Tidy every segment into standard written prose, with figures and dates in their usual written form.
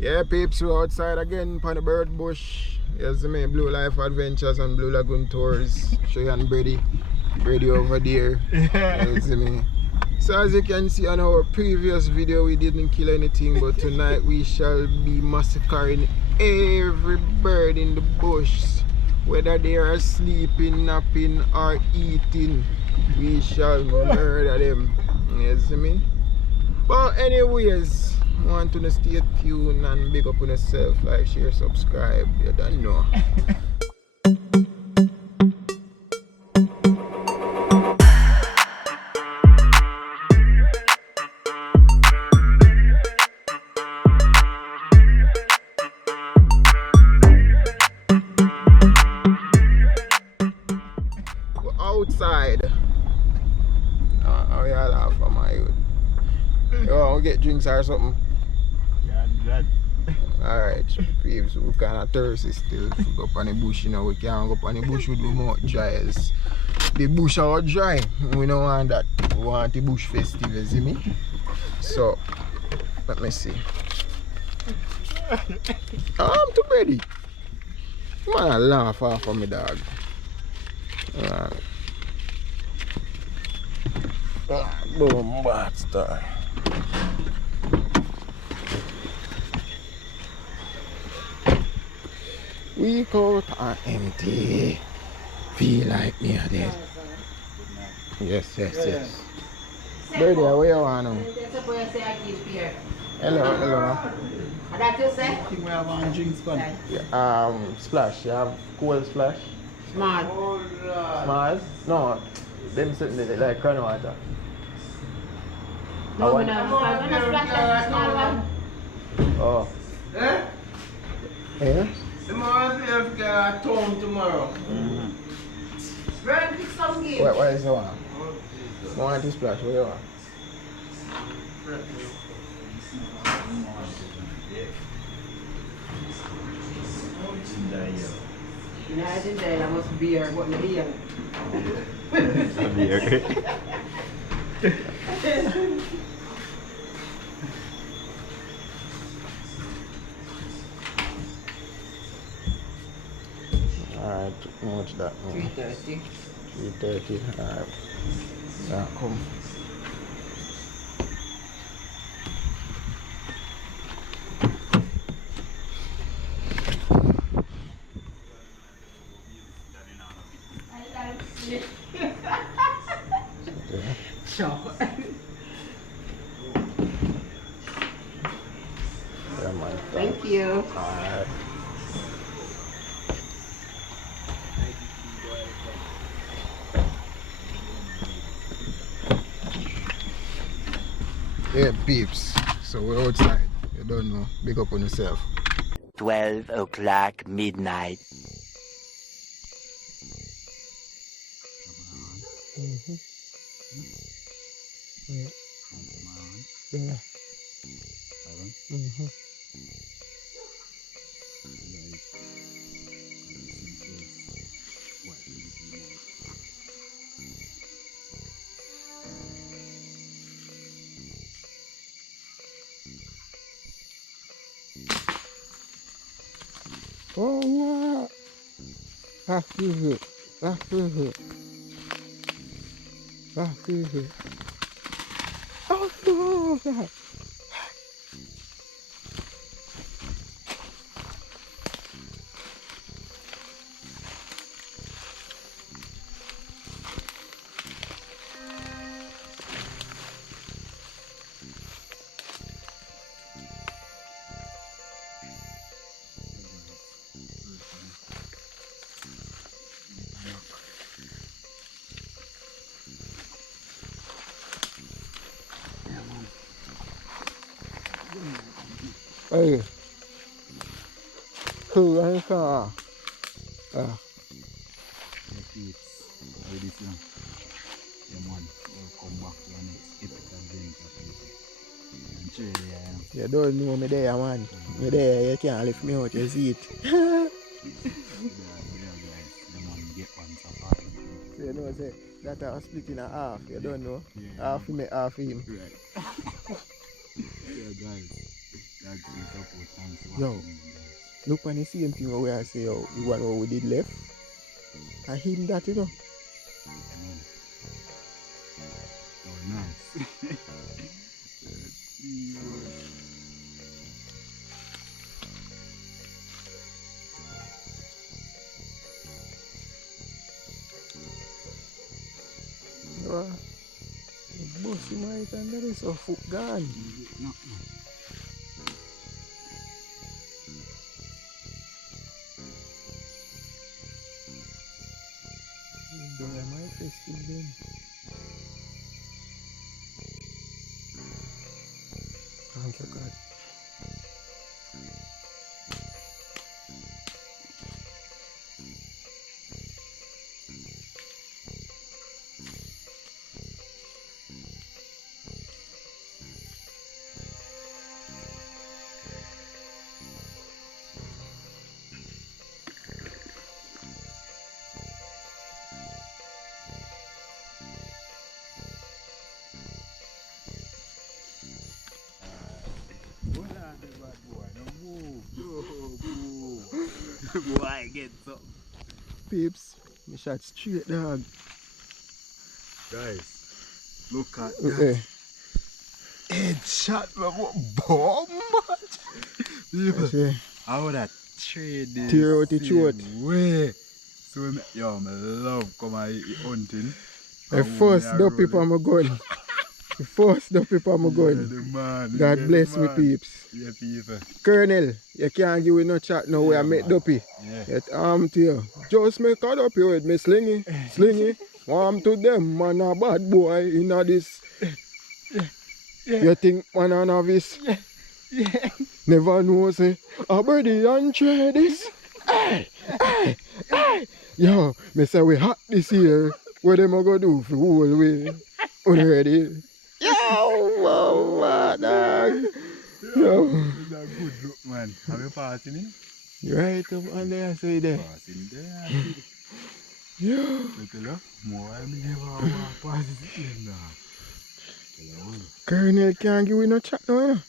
Yeah, peeps, we're outside again on the bird bush. You see me, Blue Life Adventures and Blue Lagoon Tours. Show you and Brady over there. You see me. So as you can see on our previous video, we didn't kill anything, but tonight we shall be massacring every bird in the bush. Whether they are sleeping, napping, or eating, we shall murder them. You see me? But anyways, I want to stay tuned and big up on yourself, like, share, subscribe. You don't know. We're outside. Oh, yeah, laugh for my youth. Yo, we'll get drinks or something. Yeah, that. Alright, peeps, we kind of thirsty still. We go up on the bush, you know, we can't go up on the bush with the mouth dry as the bush are dry. We don't want that. We want the bush festive, you see me? So, let me see. I'm too ready. Man, I laugh off of me, dog. Boom, bastard. We out are empty. Feel like me are dead. Yes. Birdie, where you want now? Hello. I think we have one drink spot. Yeah, splash. You have cold splash? Small. Small? No, them sitting there like crown water. No, I'm not small one. Oh. Eh? Yeah? Tomorrow we have got a town tomorrow. Run, pick some game. Where is the one? I want to splash. Where you want? No, I didn't say I must be here. What the hell? Alright, how much that? 3:30. 3:30. Alright. Yeah, come. Sure. Yeah, man. Thank you. Alright. Yeah, peeps. So we're outside. You don't know. Big up on yourself. 12 o'clock midnight. Yeah. Oh, yeah. That's it. Oh, no. Hey. Cool, I ain't saw. You don't know me there, man. Me there, you can't lift me out, you see it. So you know, say, that I was split in a half, you don't know. Half me, half him. Right. Yeah, guys. That's the support. Thanks for Yo. watching, guys. Look on the same thing where I say, yo, the one where we did left. I him that, you know. Amen. Oh, nice. Bossy might and there is a foot gone. No. Don't let my face in them. Thank you, God. Hold on, the bad boy. No move. No, boy, get up. Peeps, me shot straight, dog. Guys, look at Okay. that. Headshot, man. What bomb, man. Okay. How would I trade this? Tear out the throat. Way. So, yo, I love come out hunting. I forced the people on my gun. I forced the people on my gun. The man, God bless me, peeps. Yeah, people. Colonel, you can't give me no chat now where I make dopey. Yeah. Yet arm to you. Just make a dopey with me slingy. Slingy. Warm to them, man, a bad boy in this. You think man a novice? Yeah. Never know, say, a birdie and try this. Hey, hey, hey. Yo, me say we hot this year. What them a go do for whole way? Ready? Yo, wow, dog. Yo. It's a good look, man. Have you passing it? Right up on there, say there. Passing there. Yo. Look at more I never walk past it in now. Colonel can't give me no chat now, you know? Yeah, man.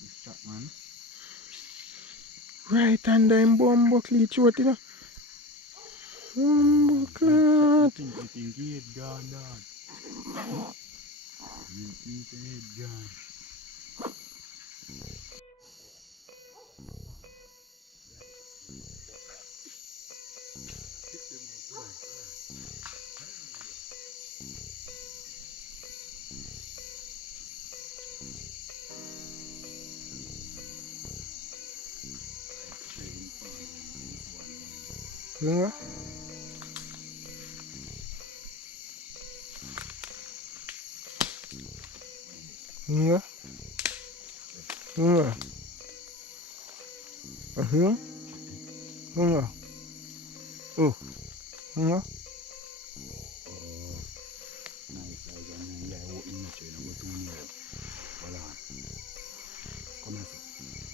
This chat, man. Right under him bumbuckly throat, you know? Bumbuckly. You think he had gone, dog? You think he had gone? Yeah. Yeah. Yeah. Yeah. Yeah. Oh. Yeah. Nice, guys. I mean, yeah, I walk in the chain. I go to me. Hold on. Come here, sir.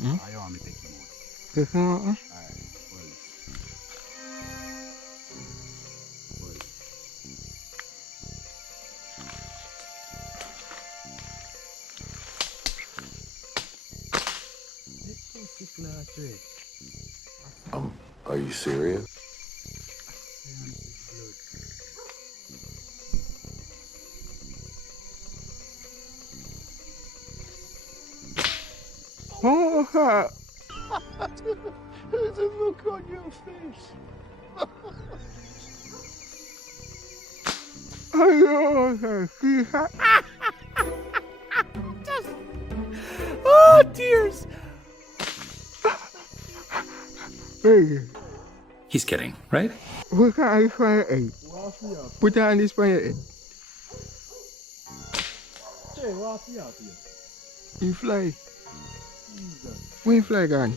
I want me to take him out. Take him out, huh? Alright, well. Are you serious? Oh, God. There's a look on your face. Oh, tears. Hey, He's kidding, right? what can I find? Hey, put on this on your head. Jay, walk me out here. You fly. Where you fly gone?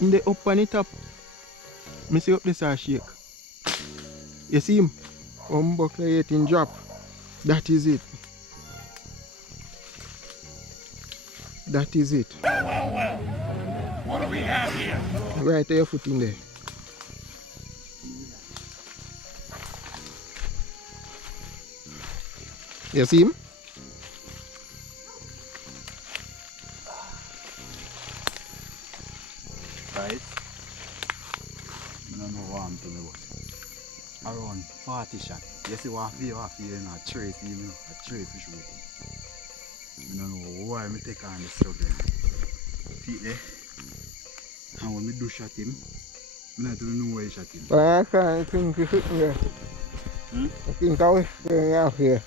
In the up on the top. Me see up this a shake. You see him? Buckler 18 drop. That is it. That is it. Well. What do we have here? Right there, your foot in there. You see him? right? I don't know what I'm telling you. Around 40 shot. You see what I feel in a trace, you know, a trace fish shooting. I don't know why I take on the struggle. See there? And when I do shot him, I don't know why I shot him. But I can't think of it here. I think I was going out here.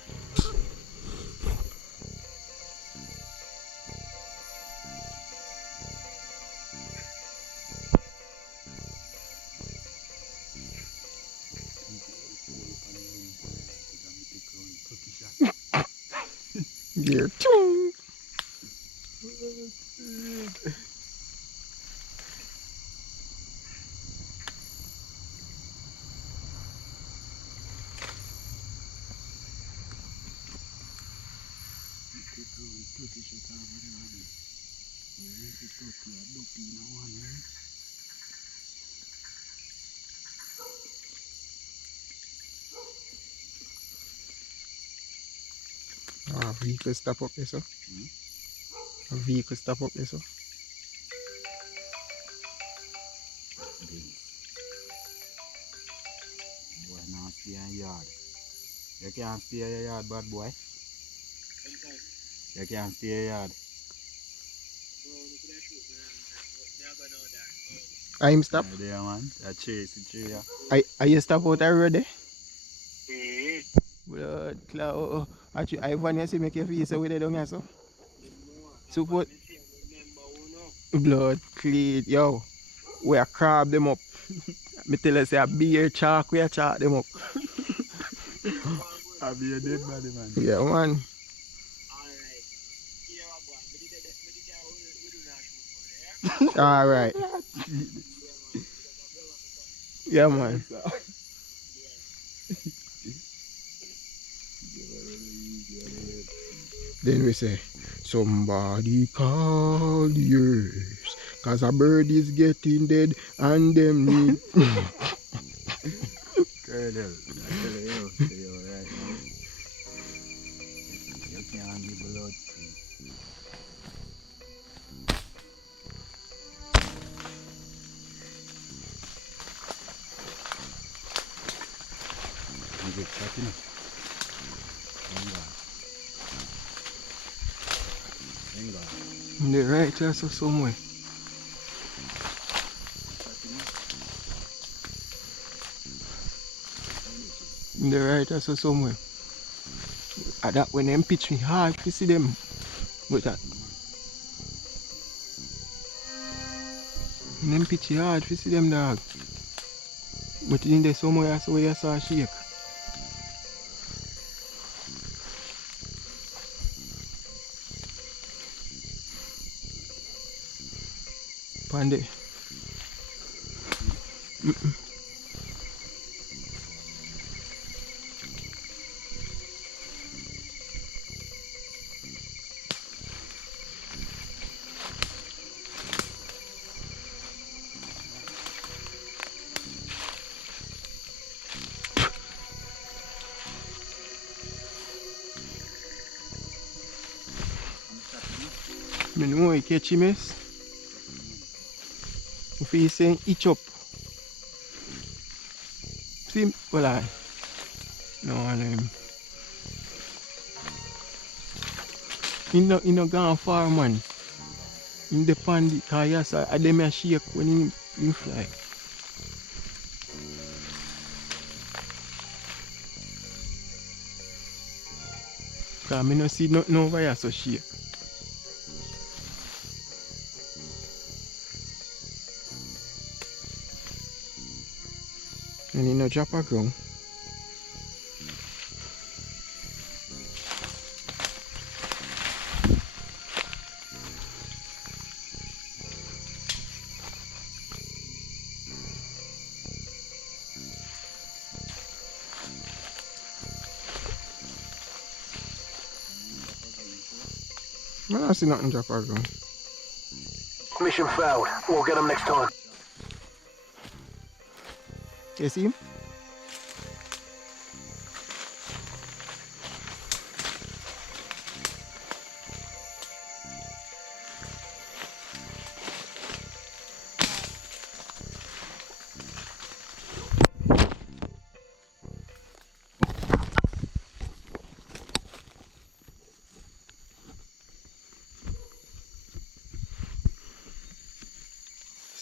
Yeah. Chung. A vehicle stop up there, so. A vehicle stop up there, so. Boy, now stay in yard. You can't stay in your yard, bad boy. You can't stay in your yard. I'm stop. Yeah, there, man. That chase the tree. Are you stop out the road there? Blood cloud. Actually, I want you to make your face with it down here, so. Support. Blood clean. Yo, we are crab them up. Me tell you, say a beer chalk, we are chalk them up. I'll be a dead body, man. Yeah, man. Alright. Yeah, man. Then we say, somebody call the earth, cause a bird is getting dead and them need. Colonel, you right now. You can't be blood free. You get shot in it. In the right here, so somewhere. In the right here, so somewhere. At that when them pitch me hard to see them. But that. When them pitch hard to see them dog. But in there somewhere so where you saw a shake. Pande. I know you catch him, miss. If he's saying itch up. See him? Well, I. No, he no gone far, man. In the pond, because yes, I dem a shake when he fly. Because I no see nothing over here, so shake. And he no drop a ground. I don't see nothing drop a ground. Mission failed. We'll get them next time. You see him?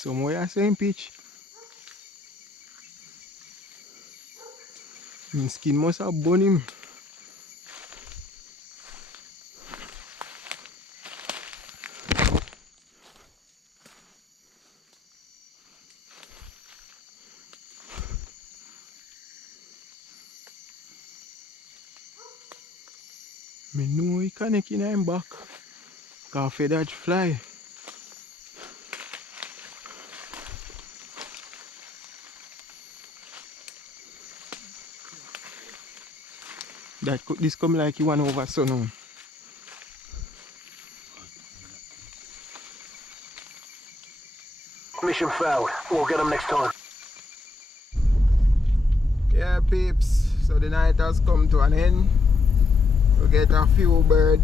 Some way I same pitch. His skin must have burned him. Me know he connect in him back. Cause that fly. This come like you want over sun on. Mission failed. We'll get them next time. Yeah, peeps. So the night has come to an end. We get a few bird.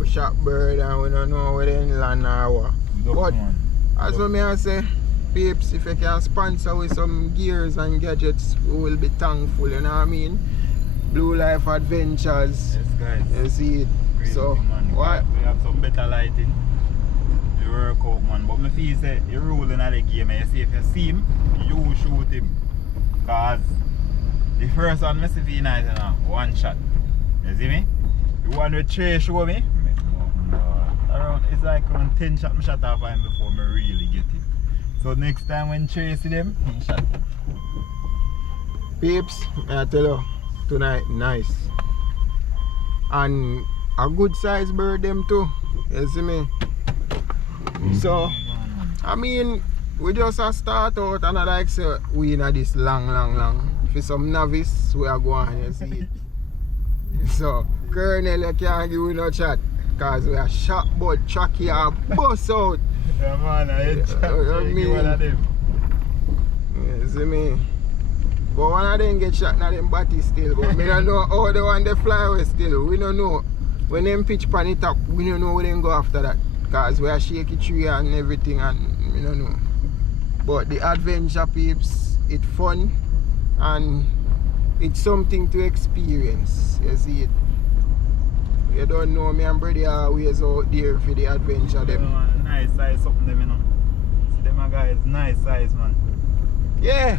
We shot bird and we don't know where they land or what. But as what I say, peeps, if you can sponsor with some gears and gadgets, we will be thankful, you know what I mean? Blue Life Adventures. Yes, guys. You see it. Crazy, So, man. what? We have some better lighting. We work out, man. But me feel say the rule in the game, you see, if you see him, you shoot him. Cause the first one, I see nice, you know, one shot. You see me? The one with Trey show me, around, it's like around 10 shots I shot off him before I really get him. So next time when Trey see them, he shot him. Peeps, I tell you, tonight nice. And a good size bird them too. You see me? So, I mean, we just a start out and I like say we in this long. For some novice, we are going, you see it. So, Colonel, you can't give me no chat. Because we are shot but Chucky are bust out. Yeah, man, I hate chat. You mean? One of them. You see me? But one of them get shot, not them body still. But we don't know how the one they fly away still. We don't know. When them pitch pan it up, we don't know where they go after that. Because we are shaky tree and everything and we don't know. But the adventure, peeps, it's fun and it's something to experience. You see it? You don't know, me and Brady are always out there for the adventure them. Yeah, man, nice size something them, you know. See them guys, nice size, man. Yeah,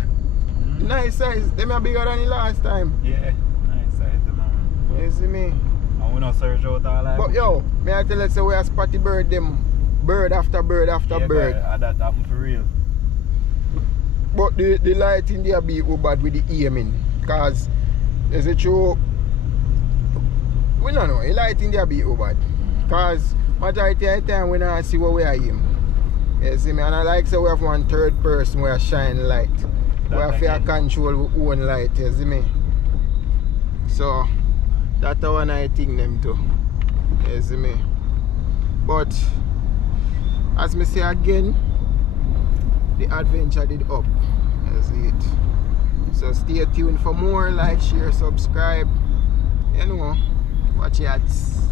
nice size. Them are bigger than the last time. Yeah, nice size them, man. You see me? And we not search out all like. But yo, may I tell you, so we are spotty bird them, bird after bird after yeah, bird. Guy, that happen for real. But the lighting there be bad with the aiming. Cause is it true? We don't know, the lighting there be bad. Cause majority of the time we don't see what we are aim. You see me? And I like so we have one third person where shine light. We have to control our own light, you see me? So that's one I think them too. You see me? But as me say again, the adventure did up. You see it. So stay tuned for more, like, share, subscribe. You know, watch your ads.